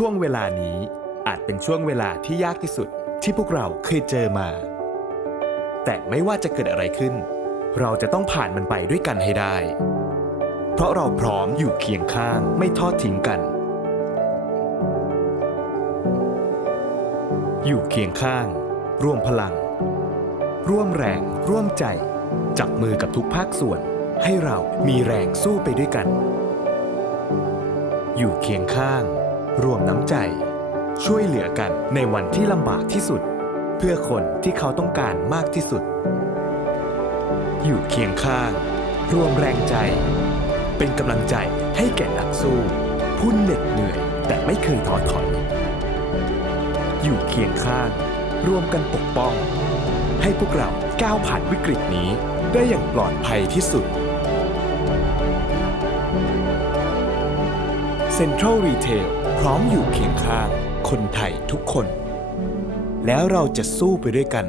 ช่วงเวลานี้อาจเป็นช่วงเวลาที่ยากที่สุดที่พวกเราเคยเจอมา แต่ไม่ว่าจะเกิดอะไรขึ้น เราจะต้องผ่านมันไปด้วยกันให้ได้ เพราะเราพร้อมอยู่เคียงข้างไม่ทอดทิ้งกัน อยู่เคียงข้าง ร่วมพลัง ร่วมแรง ร่วมใจ จับมือกับทุกภาคส่วน ให้เรามีแรงสู้ไปด้วยกัน อยู่เคียงข้าง รวมน้ำใจ ช่วยเหลือกันในวันที่ลำบากที่สุด เพื่อคนที่เขาต้องการมากที่สุด อยู่เคียงข้างรวมแรงใจ เป็นกำลังใจให้แก่นักสู้ผู้เหน็ดเหนื่อยแต่ไม่เคยท้อถอย อยู่เคียงข้าง ร่วมกันปกป้อง ให้พวกเราก้าวผ่านวิกฤตนี้ได้อย่างปลอดภัยที่สุด Central Retail พร้อมอยู่เคียงข้างคนไทยทุกคน แล้วเราจะสู้ไปด้วยกัน